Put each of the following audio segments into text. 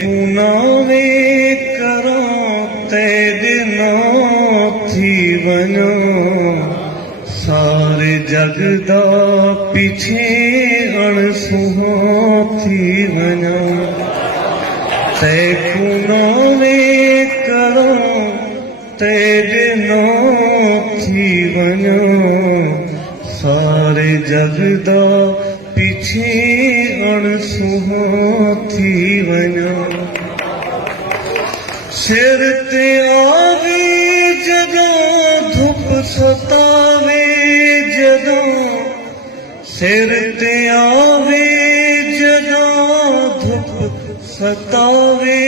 पूनावे करो तेरे नाम थी वनो सारे जग दा पीछे अणसुहा थी वनो ते पूनावे करो तेरे नाम थी वनो सारे जग दा पीछे अणसुहा थी वनो सिर ते आवे जदों धुप सतावे जदों सिर ते आवे जदों धुप सतावे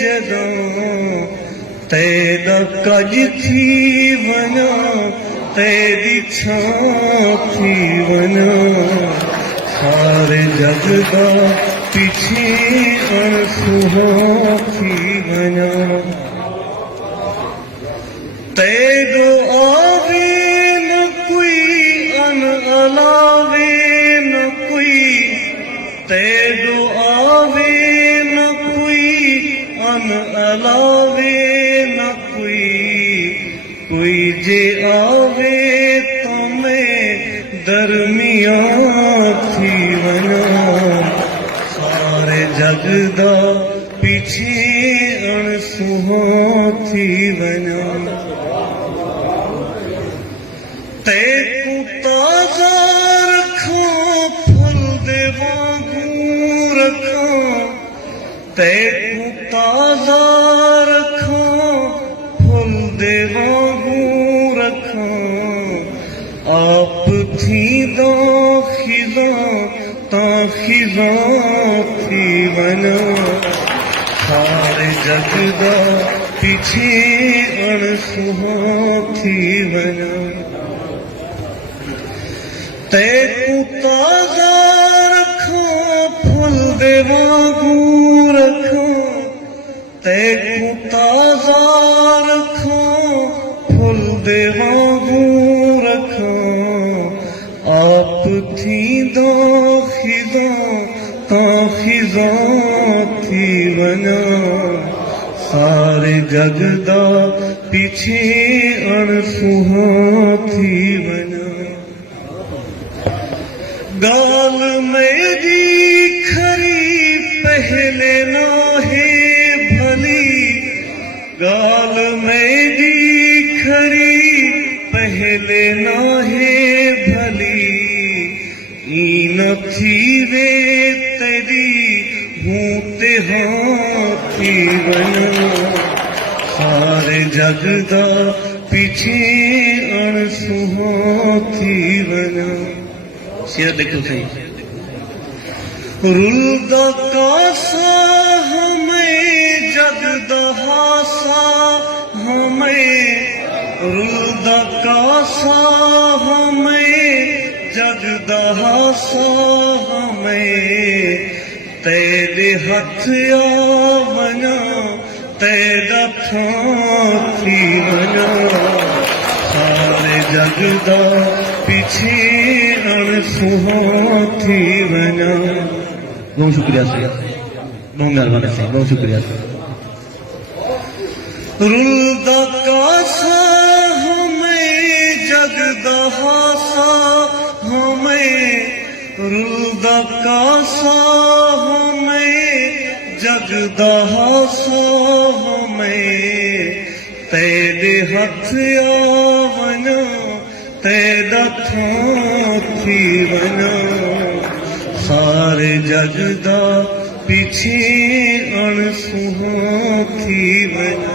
जदों तेरा कज थी वनो तेरी छां थी वनो सारे जग दा पीछे अणसुहा थी वनो तेरो आवे न कोई अन अलावे न कोई तेरो आवे न कोई अन अलावे न कोई जे आवे तो मैं दरमिया थी वनो सारे जग दा पीछे अणसुहा थी वनो ते तू ताजा रखो फुल दे वांगू रखो ते तू ताजा रखो फुल दे वांगू रखो आप थी दो खिला ता खिला थी वनो सारे जग दा पीछे अणसुहा थी वनो ते तू ताजा रखो फुल दे वांगू रखो ते तू ताजा रखो फुल दे वांगू रखो आप थी दो खिजा ता खिजा थी वनो सारे जग दा पीछे अणसुहा थी वनो गाल मेरी खरी पहले ना है भली गाल मेरी खरी पहले ना है भली न थी वे तेरी हूँ ते हाथी वनो सारे जग दा पीछे अणसुहा थी वनो शेर देखो सही रुलदा कासा हमें जग दा हासा हमें रुलदा कासा हमें जग दा हासा हमें तेरे हथ आवना तेरा थां थी वनो सारे जग दा पीछे अणसुहा थी वनो बहुत शुक्रिया सर बहुत मेहरबानी सर बहुत शुक्रिया सर रुलदा कासा हमें जग दा हासा हमें रुलदा कासा हमें जग दा हासा हमें तेरे हथ आवना तेरा थां थी वनो सारे जग दा पीछे अणसुहा थी वनो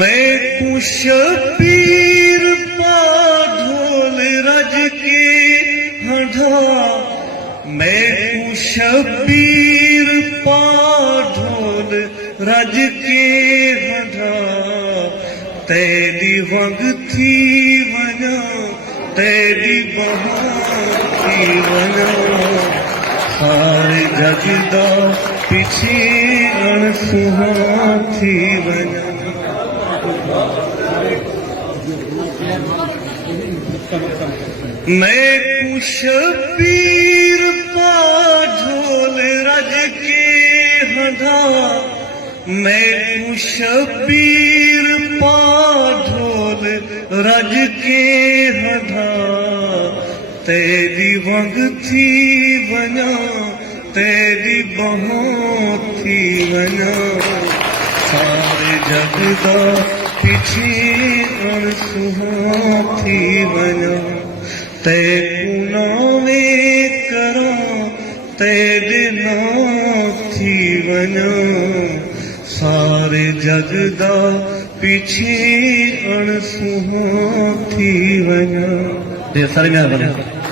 मैं तू शबीर पा ढोल रज के हंढा मैं तू शबीर पा ढोल रज के हंढा तेरी वंग थी वनो तेरी बहा थी वनो सारे जग दा पीछे अणसुहा थी वनो मैं तू शबीर पा ढोल रज के हंधा मैं शबीर पा ढोल रज के हंधा तेरी वंग थी वना तेरी बहों थी वना सारे जग दा पिछे अणसुहा थी वना ते कुनावे करा तेरे नाम थी वना सारे जग दा पिछे अणसुहा थी वना। सारे मेहरबानी।